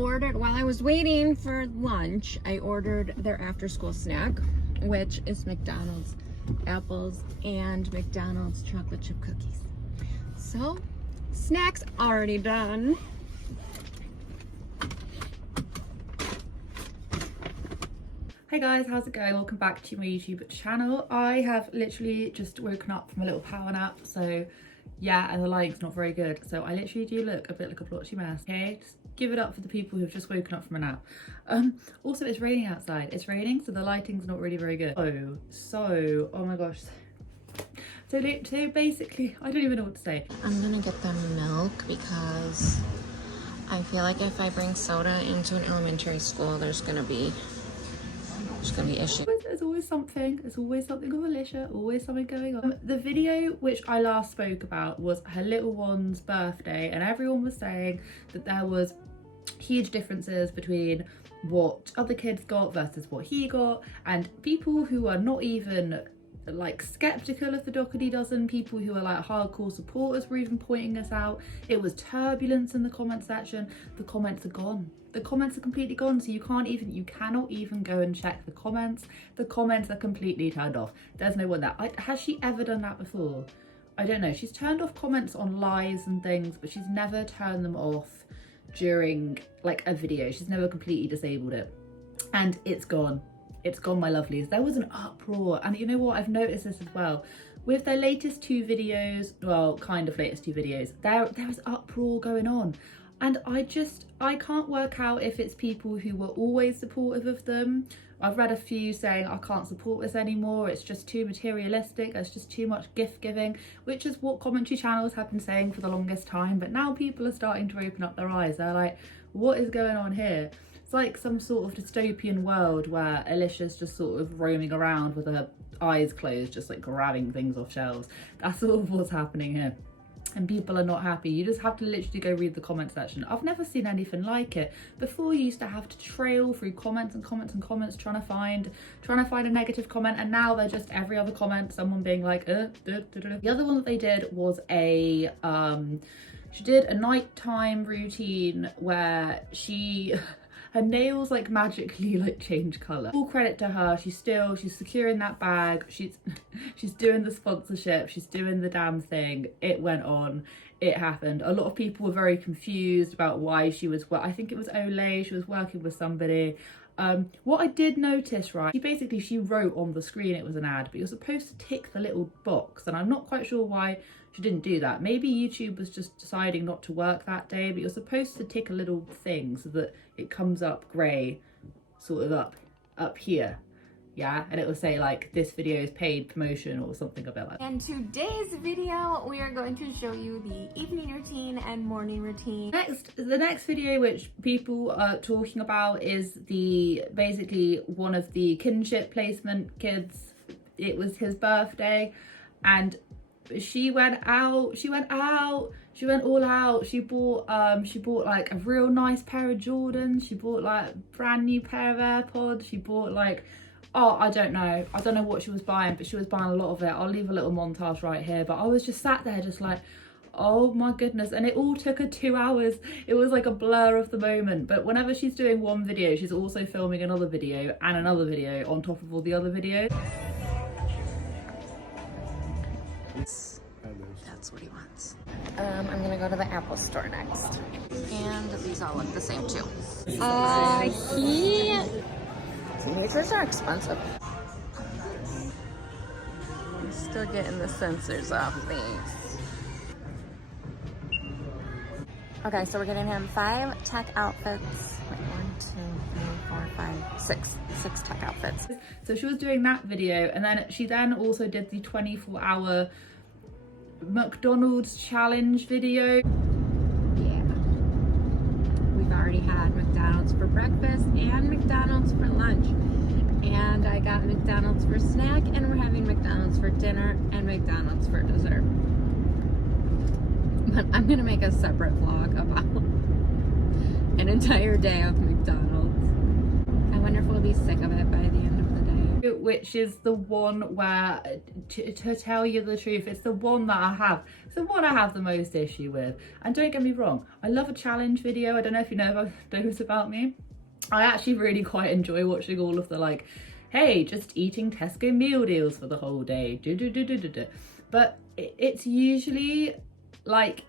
ordered, while I was waiting for lunch, I ordered their after school snack, which is McDonald's apples and McDonald's chocolate chip cookies. So, snack's already done. Hey guys, how's it going? Welcome back to my YouTube channel. I have literally just woken up from a little power nap, so yeah, and the lighting's not very good, so I literally do look a bit like a blotchy mess, okay? Just give it up for the people who've just woken up from a nap. Also, it's raining outside. It's raining, so the lighting's not really very good. Oh my gosh. So basically, I don't even know what to say. I'm gonna get them milk because I feel like if I bring soda into an elementary school, there's gonna be issues. There's always something. There's always something with Alicia, always something going on. The video which I last spoke about was her little one's birthday, and everyone was saying that there was huge differences between what other kids got versus what he got, and people who are not even like skeptical of the Dougherty Dozen, people who are like hardcore supporters were even pointing us out. It was turbulence in the comment section. The comments are gone. The comments are completely gone, so you cannot even go and check the comments. The comments are completely turned off. There's no one there. Has she ever done that before? I don't know. She's turned off comments on lies and things, but she's never turned them off during like a video. She's never completely disabled it, and it's gone. It's gone, my lovelies. There was an uproar, and you know what? I've noticed this as well. With their latest two videos, well, kind of latest two videos, there is uproar going on. And I can't work out if it's people who were always supportive of them. I've read a few saying, I can't support this anymore, it's just too materialistic, it's just too much gift giving, which is what commentary channels have been saying for the longest time. But now people are starting to open up their eyes. They're like, what is going on here? It's like some sort of dystopian world where Alicia's just sort of roaming around with her eyes closed, just like grabbing things off shelves. That's sort of what's happening here. And people are not happy. You just have to literally go read the comment section. I've never seen anything like it. Before, you used to have to trail through comments and comments and comments trying to find a negative comment, and now they're just every other comment, someone being like, The other one that they did was she did a nighttime routine where her nails like magically like change colour. Full credit to her. She's securing that bag. She's doing the sponsorship. She's doing the damn thing. It went on. It happened. A lot of people were very confused about why she was, I think it was Olay. She was working with somebody. What I did notice, right, she wrote on the screen it was an ad, but you're supposed to tick the little box, and I'm not quite sure why she didn't do that. Maybe YouTube was just deciding not to work that day, but you're supposed to tick a little thing so that it comes up grey, sort of up here, yeah, and it will say like, this video is paid promotion or something a bit like that. In today's video, we are going to show you the evening routine and morning routine. The next video which people are talking about is basically one of the kinship placement kids. It was his birthday, and she went all out. She bought like a real nice pair of Jordans. She bought like a brand new pair of AirPods. She bought like, I don't know what she was buying, but she was buying a lot of it. I'll leave a little montage right here, but I was just sat there just like, oh my goodness. And it all took her 2 hours. It was like a blur of the moment. But whenever she's doing one video, she's also filming another video and another video on top of all the other videos. That's what he wants. I'm gonna go to the Apple store next. And these all look the same too. Teenagers are expensive. I'm still getting the sensors off these. Okay, so we're getting him 5 tech outfits. Wait, 1, 2, 3, 4, 5, 6. 6 tech outfits. So she was doing that video, and then she also did the 24-hour McDonald's challenge video. Yeah. We've already had McDonald's for breakfast and McDonald's for lunch. And I got McDonald's for snack, and we're having McDonald's for dinner and McDonald's for dessert. But I'm gonna make a separate vlog about an entire day of McDonald's. I wonder if we'll be sick of it by the end of the day. which is the one where, to tell you the truth, it's the one that I have. It's the one I have the most issue with. And don't get me wrong, I love a challenge video. I don't know if you know those about me. I actually really quite enjoy watching all of the like, hey, just eating Tesco meal deals for the whole day. But it's usually like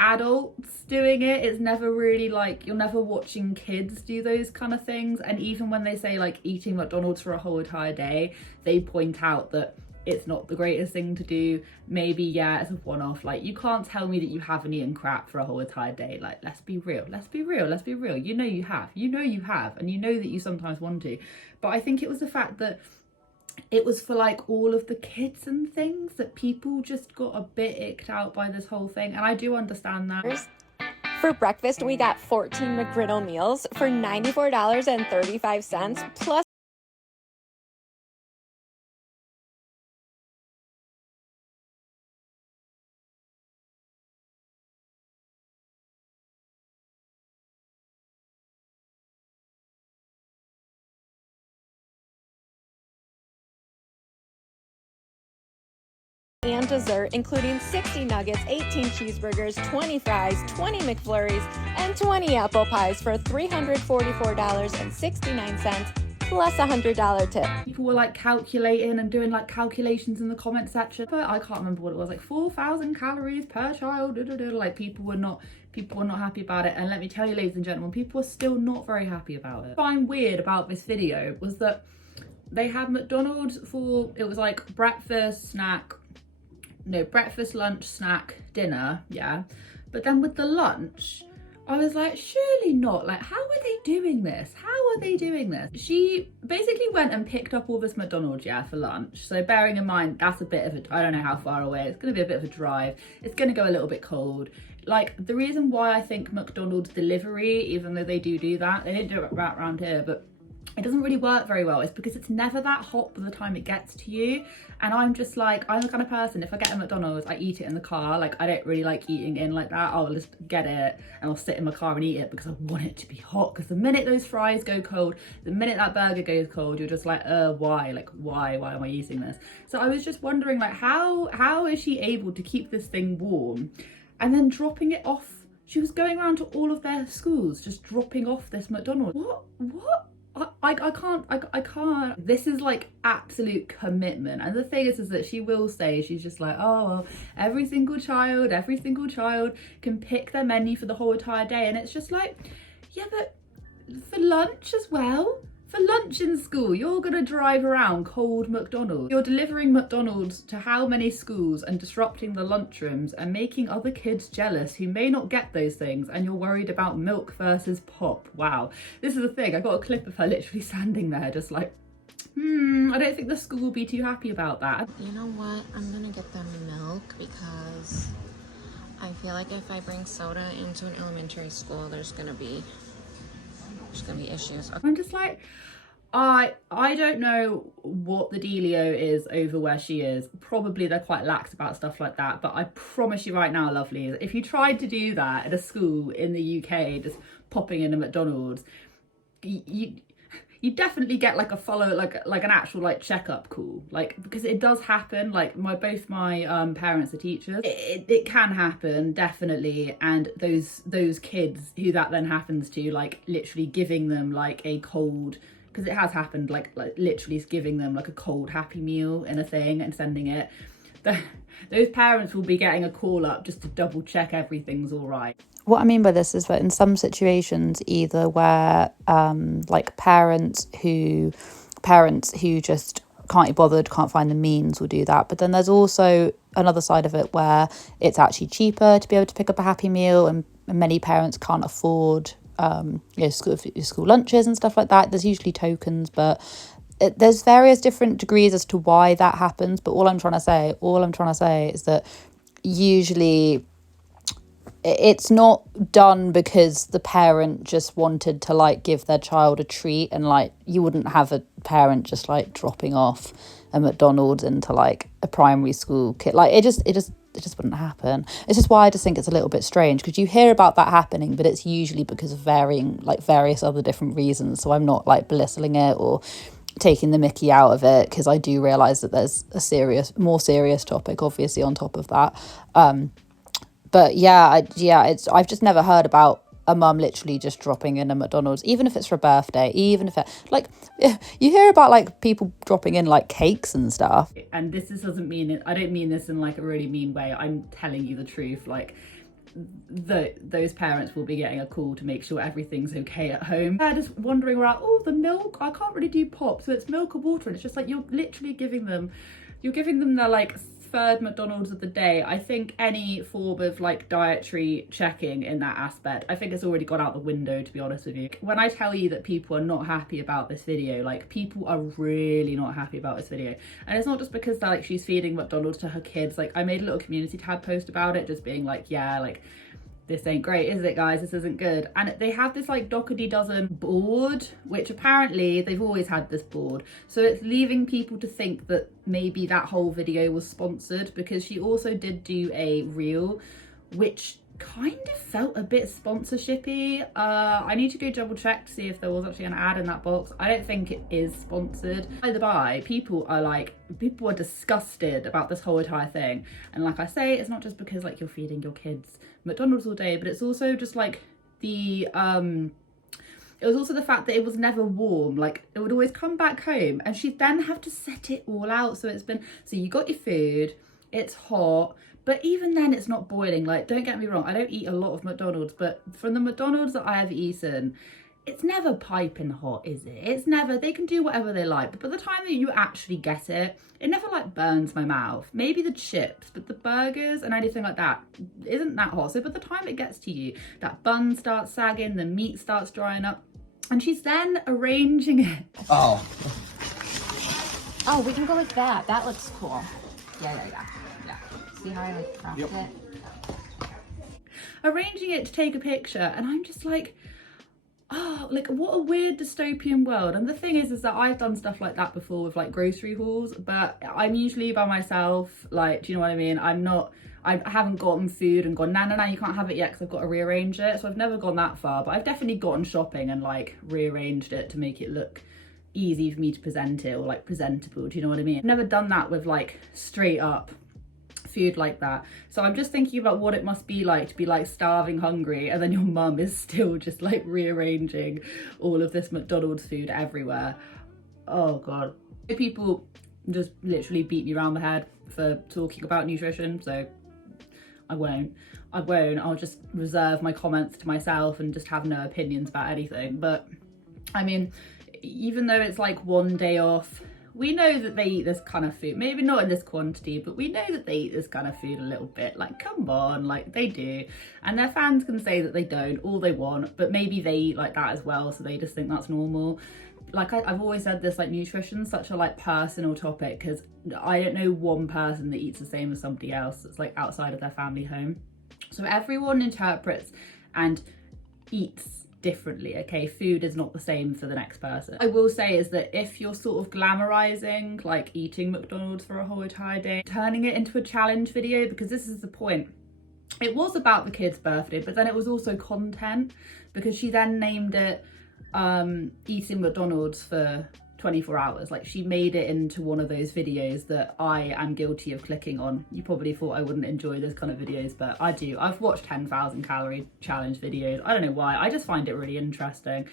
adults doing it. It's never really like, you're never watching kids do those kind of things. And even when they say like eating McDonald's for a whole entire day, they point out that it's not the greatest thing to do. Maybe, yeah, it's a one-off. Like, you can't tell me that you haven't eaten crap for a whole entire day. Like, let's be real. You know you have, and you know that you sometimes want to. But I think it was the fact that it was for like all of the kids and things that people just got a bit icked out by this whole thing. And I do understand that. For breakfast, we got 14 McGriddle meals for $94.35 plus and dessert, including 60 nuggets, 18 cheeseburgers, 20 fries, 20 McFlurries, and 20 apple pies for $344.69 plus a $100 tip. People were like calculating and doing like calculations in the comment section, but I can't remember what it was, like 4,000 calories per child. Like people were not happy about it. And let me tell you, ladies and gentlemen, people were still not very happy about it. What I find weird about this video was that they had McDonald's for, it was like breakfast, lunch, snack, dinner, yeah. But then with the lunch, I was like, surely not. Like, how are they doing this? She basically went and picked up all this McDonald's, yeah, for lunch. So bearing in mind, that's a bit of a, I don't know how far away, it's gonna be a bit of a drive. It's gonna go a little bit cold. Like, the reason why I think McDonald's delivery, even though they do that, they didn't do it right around here, but it doesn't really work very well. It's because it's never that hot by the time it gets to you. And I'm just like, I'm the kind of person, if I get a McDonald's, I eat it in the car. Like, I don't really like eating in like that. I'll just get it and I'll sit in my car and eat it because I want it to be hot. Because the minute those fries go cold, the minute that burger goes cold, you're just like, why? Like, why am I eating this? So I was just wondering, like, how is she able to keep this thing warm and then dropping it off? She was going around to all of their schools, just dropping off this McDonald's. What? I can't. This is like absolute commitment. And the thing is that she will say, she's just like, oh, well, every single child can pick their menu for the whole entire day. And it's just like, yeah, but for lunch as well? For lunch in school, you're gonna drive around cold McDonald's. You're delivering McDonald's to how many schools and disrupting the lunchrooms and making other kids jealous who may not get those things, and you're worried about milk versus pop. Wow. This is the thing, I got a clip of her literally standing there just like, I don't think the school will be too happy about that. You know what? I'm gonna get them milk because I feel like if I bring soda into an elementary school, there's gonna be issues. I'm just like, I don't know what the dealio is over where she is. Probably they're quite lax about stuff like that, but I promise you right now, lovelies, if you tried to do that at a school in the UK, just popping in a McDonald's, you definitely get like a like an actual like checkup call, like, because it does happen. Like both my parents are teachers. It can happen, definitely. And those kids who that then happens to, like literally giving them like a cold, because it has happened, like literally giving them like a cold Happy Meal in a thing and sending it. Those parents will be getting a call up just to double check everything's all right. What I mean by this is that in some situations, either where like parents who just can't be bothered, can't find the means, will do that. But then there's also another side of it where it's actually cheaper to be able to pick up a Happy Meal, and many parents can't afford school lunches and stuff like that. There's usually tokens, but there's various different degrees as to why that happens. But all I'm trying to say is that usually it's not done because the parent just wanted to like give their child a treat, and like you wouldn't have a parent just like dropping off a McDonald's into like a primary school kid. Like it just wouldn't happen. It's just why I just think it's a little bit strange, because you hear about that happening, but it's usually because of various other different reasons. So I'm not like belittling it or taking the mickey out of it, because I do realise that there's a more serious topic obviously on top of that. But yeah, I've just never heard about a mum literally just dropping in a McDonald's, even if it's for a birthday, even if it, like, you hear about like people dropping in like cakes and stuff. And this doesn't mean it, I don't mean this in like a really mean way, I'm telling you the truth. Like, those parents will be getting a call to make sure everything's okay at home. They're just wandering around, oh, the milk, I can't really do pop, so it's milk or water. And it's just like, you're literally giving them their like third McDonald's of the day. I think any form of like dietary checking in that aspect, I think it's already gone out the window, to be honest with you. When I tell you that people are not happy about this video, like, people are really not happy about this video. And it's not just because they're like, she's feeding McDonald's to her kids. Like, I made a little community tab post about it, just being like, yeah, like, this ain't great, is it, guys? This isn't good. And they have this like DOUGHERTY DOZEN board, which apparently they've always had this board. So it's leaving people to think that maybe that whole video was sponsored, because she also did do a reel, which kind of felt a bit sponsorshipy. I need to go double check to see if there was actually an ad in that box. I don't think it is sponsored. By the by, people are disgusted about this whole entire thing. And like I say, it's not just because like you're feeding your kids McDonald's all day, but it's also just like the it was also the fact that it was never warm. Like, it would always come back home and she'd then have to set it all out. So you got your food, it's hot, but even then it's not boiling. Like, don't get me wrong, I don't eat a lot of McDonald's, but from the McDonald's that I have eaten, it's never piping hot, is it? It's never, they can do whatever they like, but by the time that you actually get it, it never like burns my mouth. Maybe the chips, but the burgers and anything like that isn't that hot. So by the time it gets to you, that bun starts sagging, the meat starts drying up, and she's then arranging it. Oh, we can go with that. That looks cool. Yeah. See how I like cropped it? Arranging it to take a picture, and I'm just like, oh, like, what a weird dystopian world. And the thing is that I've done stuff like that before with like grocery hauls, but I'm usually by myself. Like, do you know what I mean? I haven't gotten food and gone, no, you can't have it yet because I've got to rearrange it. So I've never gone that far, but I've definitely gotten shopping and like rearranged it to make it look easy for me to present it, or like presentable. Do you know what I mean? I've never done that with like straight up food like that. So I'm just thinking about what it must be like to be like starving hungry, and then your mum is still just like rearranging all of this McDonald's food everywhere. Oh god. People just literally beat me around the head for talking about nutrition, so I won't. I'll just reserve my comments to myself and just have no opinions about anything. But I mean, even though it's like one day off, we know that they eat this kind of food, maybe not in this quantity, but we know that they eat this kind of food a little bit. Like, come on, like, they do. And their fans can say that they don't all they want, but maybe they eat like that as well, so they just think that's normal. Like, I've always said this, like, nutrition's such a like personal topic, because I don't know one person that eats the same as somebody else that's like outside of their family home. So everyone interprets and eats differently, okay? Food is not the same for the next person. I will say is that if you're sort of glamorizing like eating McDonald's for a whole entire day, turning it into a challenge video, because this is the point. It was about the kid's birthday, but then it was also content, because she then named it eating McDonald's for 24 hours. Like, she made it into one of those videos that I am guilty of clicking on. You probably thought I wouldn't enjoy those kind of videos, but I do. I've watched 10,000 calorie challenge videos. I don't know why, I just find it really interesting.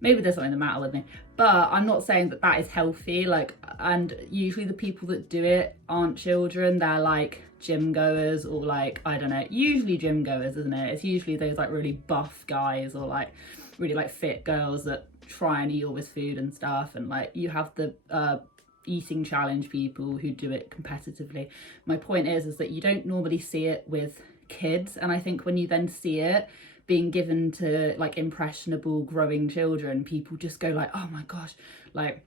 Maybe there's something the matter with me, but I'm not saying that that is healthy. Like, and usually the people that do it aren't children, they're like gym goers, or like, I don't know, usually gym goers, isn't it? It's usually those like really buff guys, or like really like fit girls that try and eat all this food and stuff. And like, you have the eating challenge people who do it competitively. My point is that you don't normally see it with kids, and I think when you then see it being given to like impressionable growing children, people just go like, oh my gosh, like.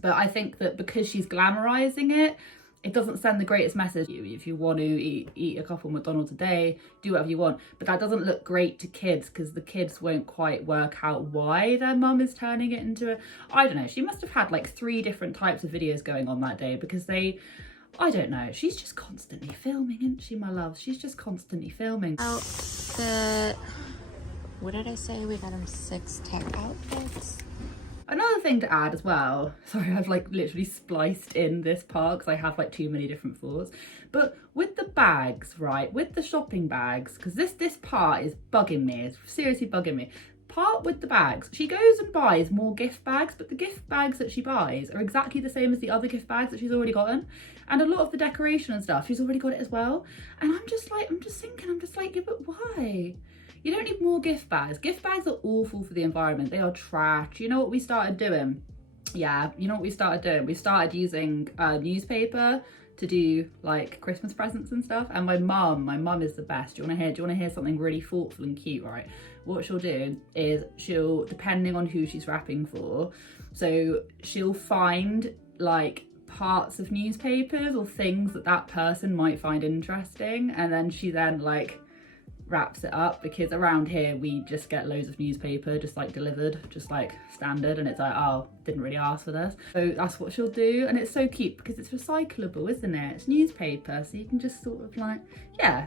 But I think that because she's glamorizing it, it doesn't send the greatest message. If you want to eat a couple of McDonald's a day, do whatever you want, but that doesn't look great to kids, because the kids won't quite work out why their mum is turning it into a, I don't know, she must have had like 3 different types of videos going on that day, because they, I don't know, she's just constantly filming, isn't she, my love? She's just constantly filming. Outfit, what did I say? We got him 6 tech outfits. Another thing to add as well, sorry, I've like literally spliced in this part because I have like too many different thoughts, but with the bags, right, with the shopping bags, because this part is bugging me, it's seriously bugging me. Part with the bags, she goes and buys more gift bags, but the gift bags that she buys are exactly the same as the other gift bags that she's already gotten, and a lot of the decoration and stuff, she's already got it as well. And I'm just like, yeah, but why? You don't need more gift bags. Gift bags are awful for the environment. They are trash. You know what we started doing? Yeah, you know what we started doing? We started using newspaper to do like Christmas presents and stuff. And my mum is the best. Do you want to hear something really thoughtful and cute, right? What she'll do is she'll, depending on who she's wrapping for, so she'll find like parts of newspapers or things that that person might find interesting, and then she then like wraps it up, because around here we just get loads of newspaper just like delivered, just like standard, and it's like, oh, didn't really ask for this. So that's what she'll do, and it's so cute because it's recyclable, isn't it? It's newspaper, so you can just sort of like, yeah,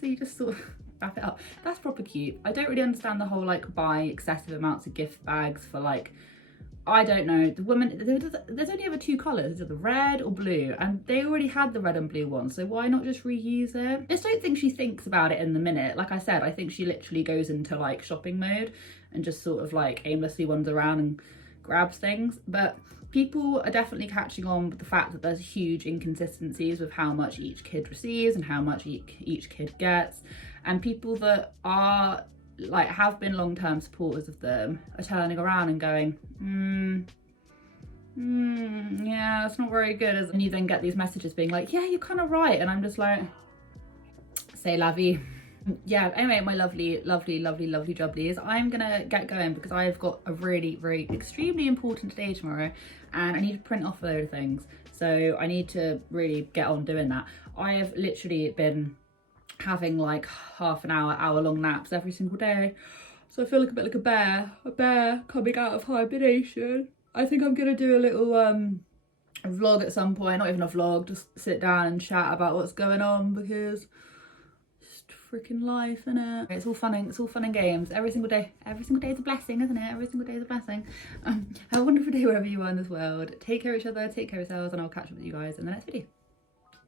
so you just sort of wrap it up. That's proper cute. I don't really understand the whole like buy excessive amounts of gift bags for like, I don't know, the woman, there's only ever two colours, either red or blue, and they already had the red and blue one, so why not just reuse it? I just don't think she thinks about it in the minute. Like I said, I think she literally goes into like shopping mode and just sort of like aimlessly wanders around and grabs things. But people are definitely catching on with the fact that there's huge inconsistencies with how much each kid receives and how much each kid gets, and people that are like have been long-term supporters of them are turning around and going, yeah, it's not very good. And you then get these messages being like, yeah, you're kind of right, and I'm just like, c'est la vie. Yeah, anyway, my lovely jubblies, I'm gonna get going because I've got a really extremely important day tomorrow, and I need to print off a load of things, so I need to really get on doing that. I have literally been having like half an hour long naps every single day, so I feel like a bit like a bear coming out of hibernation. I think I'm gonna do a little vlog at some point, not even a vlog, just sit down and chat about what's going on, because it's freaking life, innit? It's all fun and games. Every single day is a blessing, isn't it? Every single day is a blessing. Have a wonderful day wherever you are in this world. Take care of each other, take care of yourselves, and I'll catch up with you guys in the next video.